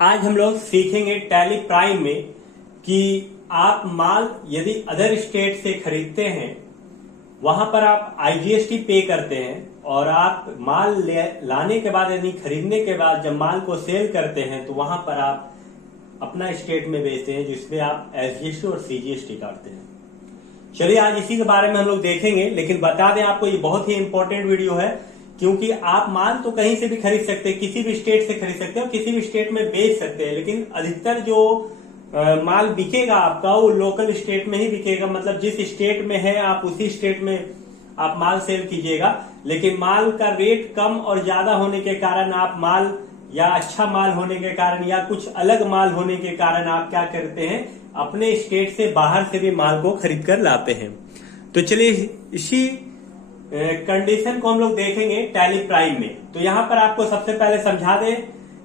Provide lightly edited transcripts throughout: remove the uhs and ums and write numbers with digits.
आज हम लोग सीखेंगे टैली प्राइम में कि आप माल यदि अदर स्टेट से खरीदते हैं, वहां पर आप आईजीएसटी पे करते हैं और आप माल लाने के बाद यानी खरीदने के बाद जब माल को सेल करते हैं तो वहां पर आप अपना स्टेट में बेचते हैं, जिसमें आप एसजीएसटी और सीजीएसटी काटते हैं। चलिए आज इसी के बारे में हम लोग देखेंगे, लेकिन बता दें आपको ये बहुत ही इंपॉर्टेंट वीडियो है, क्योंकि आप माल तो कहीं से भी खरीद सकते हैं, किसी भी स्टेट से खरीद सकते हैं और किसी भी स्टेट में बेच सकते हैं, लेकिन अधिकतर जो माल बिकेगा आपका वो लोकल स्टेट में ही बिकेगा। मतलब जिस स्टेट में है आप उसी स्टेट में आप माल सेल कीजिएगा, लेकिन माल का रेट कम और ज्यादा होने के कारण आप माल या अच्छा माल होने के कारण या कुछ अलग माल होने के कारण आप क्या करते हैं, अपने स्टेट से बाहर से भी माल को खरीद कर लाते हैं। तो चलिए इसी कंडीशन को हम लोग देखेंगे टैली प्राइम में। तो यहाँ पर आपको सबसे पहले समझा दें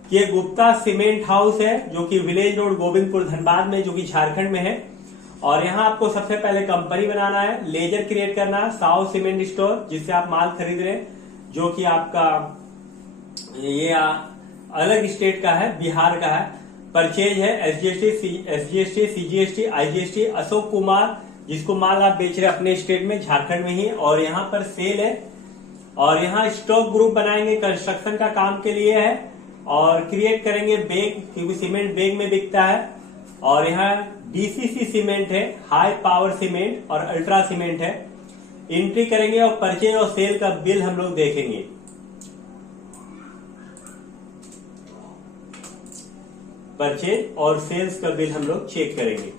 कि ये गुप्ता सीमेंट हाउस है जो कि विलेज रोड गोविंदपुर धनबाद में, जो कि झारखंड में है। और यहाँ आपको सबसे पहले कंपनी बनाना है, लेजर क्रिएट करना है, साउथ सीमेंट स्टोर जिससे आप माल खरीद रहे हैं, जो कि आपका ये अलग स्टेट का है, बिहार का है। परचेज है SGST, CGST, IGST, Ashok Kumar जिसको माल आप बेच रहे हैं अपने स्टेट में झारखंड में ही। और यहाँ पर सेल है और यहाँ स्टॉक ग्रुप बनाएंगे, कंस्ट्रक्शन का काम के लिए है। और क्रिएट करेंगे बैग, क्योंकि सीमेंट बैग में बिकता है। और यहाँ डीसीसी सीमेंट है, हाई पावर सीमेंट और अल्ट्रा सीमेंट है। एंट्री करेंगे और परचेज और सेल का बिल हम लोग देखेंगे। परचेज और सेल्स का बिल हम लोग चेक करेंगे।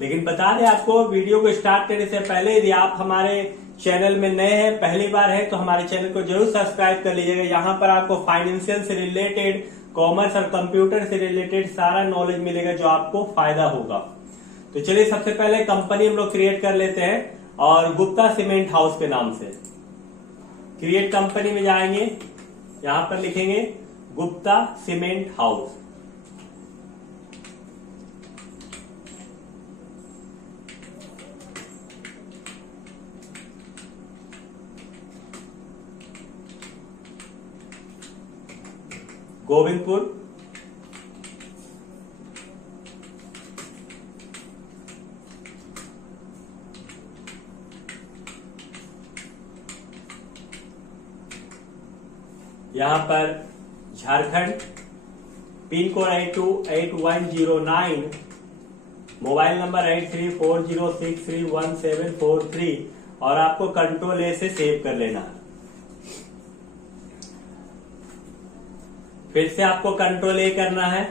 लेकिन बता दें आपको, वीडियो को स्टार्ट करने से पहले यदि आप हमारे चैनल में नए हैं, पहली बार है, तो हमारे चैनल को जरूर सब्सक्राइब कर लीजिएगा। यहाँ पर आपको फाइनेंशियल से रिलेटेड, कॉमर्स और कंप्यूटर से रिलेटेड सारा नॉलेज मिलेगा जो आपको फायदा होगा। तो चलिए सबसे पहले कंपनी हम लोग क्रिएट कर लेते हैं और गुप्ता सीमेंट हाउस के नाम से क्रिएट कंपनी में जाएंगे। यहाँ पर लिखेंगे गुप्ता सीमेंट हाउस। गोविंदपुर, यहां पर Jharkhand, pin code 828109, mobile number 8340631743 और आपको कंट्रोल ए से सेव कर लेना है। फिर से आपको कंट्रोल ए करना है,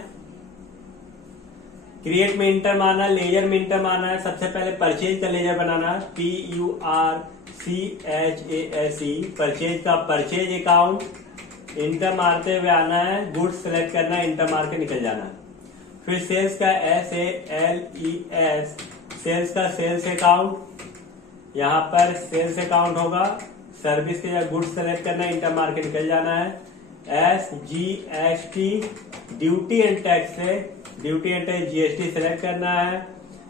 क्रिएट में इंटर मारना है, लेजर में इंटर मारना है। सबसे पहले परचेज का लेजर बनाना है, PURCHASE, परचेज का परचेज अकाउंट। इंटर मारते हुए आना है, गुड्स सेलेक्ट करना है, इंटर मार के निकल जाना है। फिर सेल्स का SALES, सेल्स का सेल्स अकाउंट, यहाँ पर सेल्स अकाउंट होगा। सर्विस के गुड्स सेलेक्ट करना है, इंटर मार के निकल जाना है। SGST, ड्यूटी एंड टैक्स है, duty and tax GST select करना है।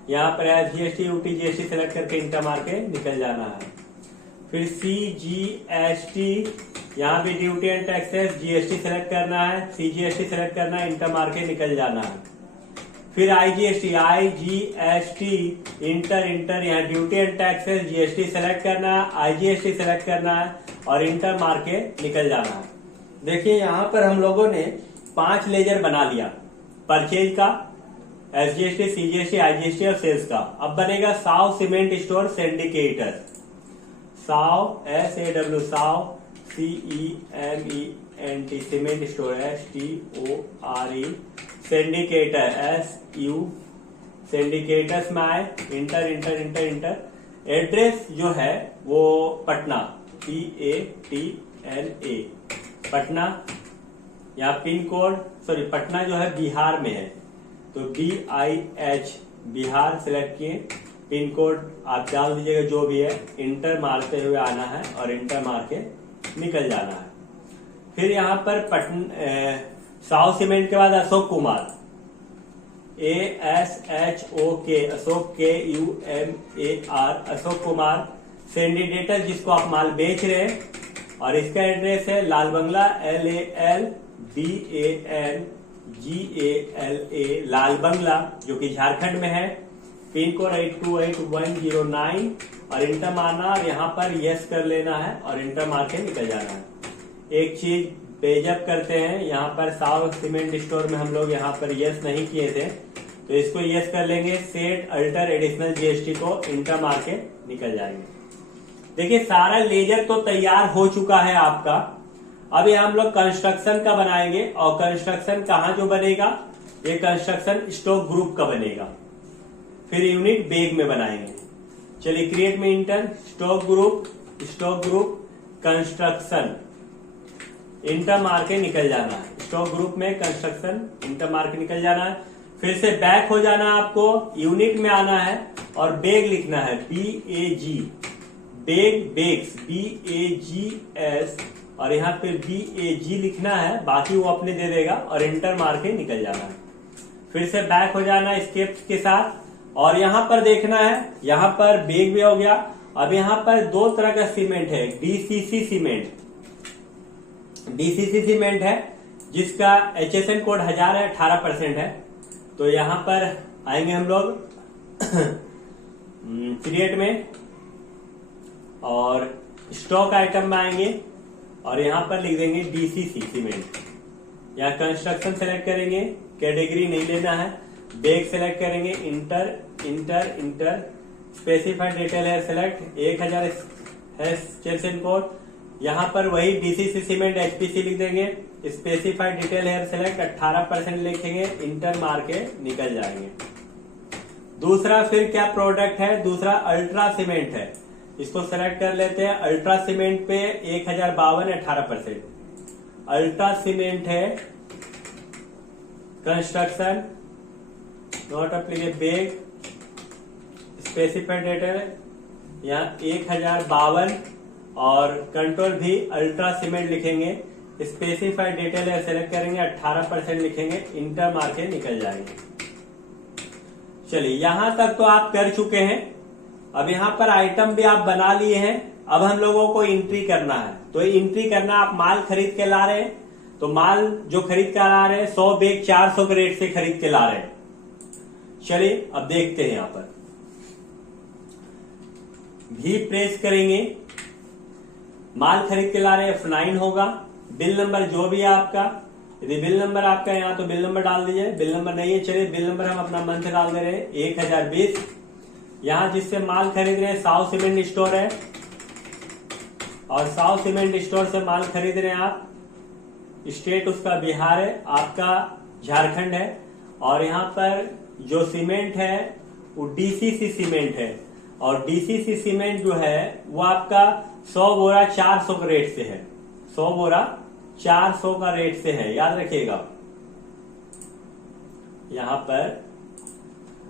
यहाँ पर SGST, ड्यूटी, जीएसटी सेलेक्ट करके इंटर मार के निकल जाना है। फिर CGST, यहाँ भी ड्यूटी एंड टैक्स है, जीएसटी सेलेक्ट करना है, CGST सेलेक्ट करना है, इंटर मार के निकल जाना है। फिर IGST, इंटर, यहाँ ड्यूटी एंड टैक्स है, जीएसटी सेलेक्ट करना है, IGST सेलेक्ट करना है और इंटर मार के निकल जाना है। देखिए यहाँ पर हम लोगों ने 5 लेजर बना लिया, परचेज का, SGST, CGST, IGST और सेल्स का। अब बनेगा south cement store syndicator, south SAW, south CEMENT, cement store STORE, syndicator SU, syndicators में आए, इंटर। एड्रेस जो है वो पटना, PATNA, पटना। यहाँ पिन कोड, पटना जो है बिहार में है, तो BIH, बिहार सेलेक्ट किए। पिन कोड आप डाल दीजिएगा जो भी है, इंटर मारते हुए आना है और इंटर मार के निकल जाना है। फिर यहाँ पर साउथ सीमेंट के बाद अशोक कुमार, ASHOK, अशोक KUMAR, अशोक कुमार। सेंडिडेटर जिसको आप माल बेच रहे हैं, और इसका एड्रेस है लाल बंगला LAL BANGALA लाल बंगला, जो कि झारखंड में है। पिन कोड 828109 और इंटर मारना और यहाँ पर यस कर लेना है और इंटर मार के निकल जाना है। एक चीज पेजअप करते हैं, यहाँ पर साउथ सीमेंट स्टोर में हम लोग यहाँ पर यस नहीं किए थे, तो इसको यस कर लेंगे। सेट अल्टर एडिशनल जीएसटी को इंटर मार के निकल जाएंगे। देखिए सारा लेजर तो तैयार हो चुका है आपका। अभी हम लोग कंस्ट्रक्शन का बनाएंगे और कंस्ट्रक्शन कहाँ जो बनेगा, ये कंस्ट्रक्शन स्टॉक ग्रुप का बनेगा, फिर यूनिट बेग में बनाएंगे। चलिए क्रिएट में inter stock group construction inter मार के निकल जाना है। स्टॉक ग्रुप में कंस्ट्रक्शन इंटर मार के निकल जाना है। फिर से बैक हो जाना है, आपको यूनिट में आना है और बेग लिखना है BAG बेग्स BAGS और यहाँ पे BAG लिखना है, बाकी वो अपने दे देगा और इंटर मार के निकल जाना है। फिर से बैक हो जाना है स्टेप्स के साथ और यहाँ पर देखना है, यहाँ पर बेग भी हो गया। अब यहाँ पर दो तरह का सीमेंट है, DCC सीमेंट है जिसका HSN कोड 1000 है, 18% है। तो यहाँ पर आएंगे हम लोग क्रिएट में और स्टॉक आइटम में आएंगे और यहाँ पर लिख देंगे DCC सीमेंट। यहाँ कंस्ट्रक्शन सेलेक्ट करेंगे, कैटेगरी नहीं लेना है, बेग सेलेक्ट करेंगे, इंटर स्पेसिफाइड डिटेल है सेलेक्ट 1000 है HSN कोड। यहाँ पर वही DCC सीमेंट HPC लिख देंगे, स्पेसिफाइड डिटेल हेयर सेलेक्ट 18% लिखेंगे, इंटर मार के निकल जाएंगे। दूसरा फिर क्या प्रोडक्ट है, दूसरा अल्ट्रा सीमेंट है, इसको सेलेक्ट कर लेते हैं। अल्ट्रा सीमेंट पे 1052 18%। अल्ट्रा सीमेंट है construction not applicable bag specified detail यहाँ 1052 और कंट्रोल भी अल्ट्रा सीमेंट लिखेंगे, स्पेसिफाइड डिटेल है सेलेक्ट करेंगे, 18% लिखेंगे, इंटर मार के निकल जाएंगे। चलिए यहां तक तो आप कर चुके हैं। अब यहाँ पर आइटम भी आप बना लिए हैं। अब हम लोगों को एंट्री करना है। तो एंट्री करना, आप माल खरीद के ला रहे हैं, तो माल जो खरीद कर ला रहे हैं 100 बैग 400 के रेट से खरीद के ला रहे हैं। चलिए अब देखते हैं, यहाँ पर भी प्रेस करेंगे, माल खरीद के ला रहे हैं F9 होगा। बिल नंबर जो भी है आपका, यदि बिल नंबर आपका है यहाँ तो बिल नंबर डाल दीजिए, बिल नंबर नहीं है चलिए बिल नंबर हम अपना मंथ डाल दे रहे हैं 1020। यहाँ जिससे माल खरीद रहे हैं साउथ सीमेंट स्टोर है और साउथ सीमेंट स्टोर से माल खरीद रहे हैं आप, स्टेट उसका बिहार है, आपका झारखंड है। और यहाँ पर जो सीमेंट है वो DCC सीमेंट है और DCC सीमेंट जो है वो आपका 100 बोरा 400 का रेट से है, 100 बोरा 400 का रेट से है, याद रखिएगा। यहां पर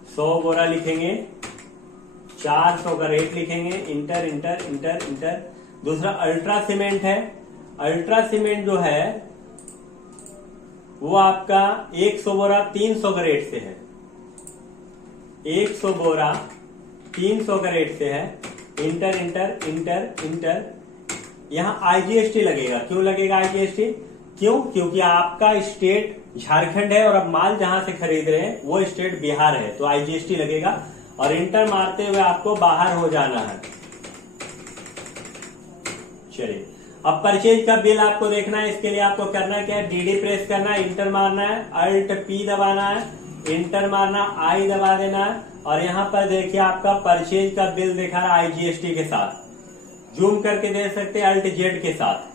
100 बोरा लिखेंगे, 400 का रेट लिखेंगे, इंटर इंटर इंटर इंटर। दूसरा अल्ट्रा सीमेंट है, अल्ट्रा सीमेंट जो है वो आपका 100 बोरा 300 का रेट से है, 100 बोरा 300 का रेट से है, इंटर इंटर इंटर इंटर। यहाँ IGST लगेगा, क्यों लगेगा IGST? क्यों? क्योंकि आपका स्टेट झारखंड है और अब माल जहां से खरीद रहे हैं वो स्टेट बिहार है, तो IGST लगेगा और इंटर मारते हुए आपको बाहर हो जाना है। चलिए अब परचेज का बिल आपको देखना है, इसके लिए आपको करना क्या है, DD प्रेस करना है, इंटर मारना है, Alt P दबाना है, इंटर मारना, I दबा देना है और यहाँ पर देखिए आपका परचेज का बिल दिखा रहा है IGST के साथ, जूम करके देख सकते हैं Alt Z के साथ।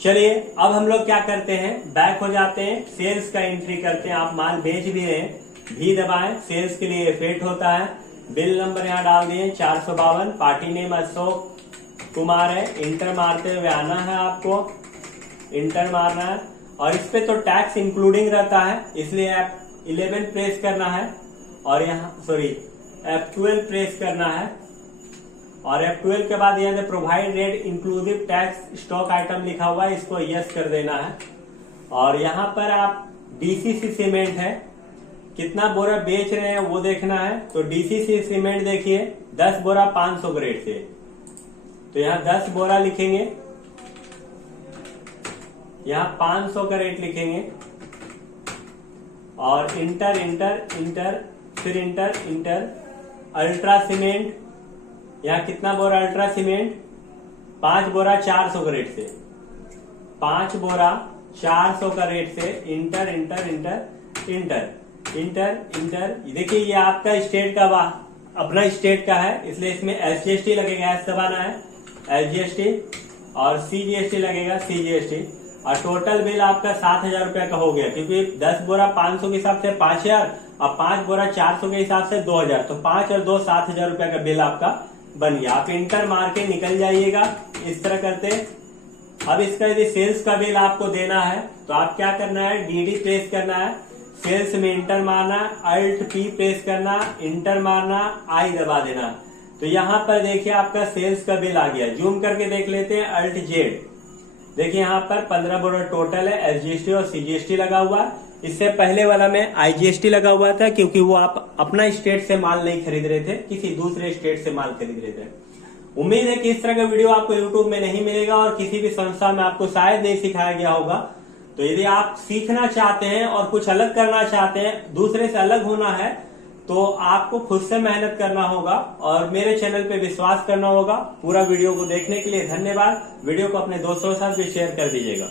चलिए अब हम लोग क्या करते हैं, बैक हो जाते हैं, सेल्स का एंट्री करते हैं। आप माल बेच भी रहे हैं, भी दबाएं, सेल्स के लिए इफेक्ट होता है। बिल नंबर यहाँ डाल दिए 452, पार्टी नेम अशोक कुमार है, इंटर मारते हुए आना है, आपको इंटर मारना है और इस पे तो टैक्स इंक्लूडिंग रहता है, इसलिए F11 प्रेस करना है और यहाँ F12 प्रेस करना है और F12 के बाद यहाँ provide rate inclusive tax stock item लिखा हुआ है, इसको यस कर देना है। और यहाँ पर आप DCC सीमेंट है, कितना बोरा बेच रहे हैं वो देखना है। तो DCC सीमेंट देखिए 10 बोरा 500 के रेट से, तो यहाँ 10 बोरा लिखेंगे, यहाँ 500 का रेट लिखेंगे और इंटर इंटर इंटर फिर इंटर इंटर अल्ट्रा सीमेंट, यहाँ कितना बोरा अल्ट्रा सीमेंट, 5 बोरा 400 का रेट से, 5 बोरा 400 का रेट से inter inter inter inter inter inter. देखिए ये आपका स्टेट का अपना स्टेट का है, इसलिए इसमें एसजीएसटी लगेगा, एस दबाना है एसजीएसटी, और सीजीएसटी लगेगा सीजीएसटी, और टोटल बिल आपका 7,000 रुपया का हो गया, क्योंकि 10 बोरा 500 के हिसाब से 5,000 और 5 बोरा 400 के हिसाब से 2,000, तो 5 और 2 7,000 रुपया का बिल आपका बन गया। आप इंटर मार के निकल जाइएगा इस तरह करते। अब इसका यदि सेल्स का बिल आपको देना है तो आप क्या करना है, डीडी प्रेस करना है, सेल्स में इंटर मारना, अल्ट पी प्रेस करना, इंटर मारना, आई दबा देना। तो यहाँ पर देखिए आपका सेल्स का बिल आ गया। जूम करके देख लेते हैं, अल्ट जेड, देखिए यहाँ पर 15 बोरा टोटल है, एसजीएसटी और सीजीएसटी लगा हुआ है। इससे पहले वाला में आईजीएसटी लगा हुआ था, क्योंकि वो आप अपना स्टेट से माल नहीं खरीद रहे थे, किसी दूसरे स्टेट से माल खरीद रहे थे। उम्मीद है कि इस तरह का वीडियो आपको यूट्यूब में नहीं मिलेगा और किसी भी संस्था में आपको शायद नहीं सिखाया गया होगा। तो यदि आप सीखना चाहते हैं और कुछ अलग करना चाहते हैं, दूसरे से अलग होना है, तो आपको खुद से मेहनत करना होगा और मेरे चैनल पे विश्वास करना होगा। पूरा वीडियो को देखने के लिए धन्यवाद। वीडियो को अपने दोस्तों के साथ भी शेयर कर दीजिएगा।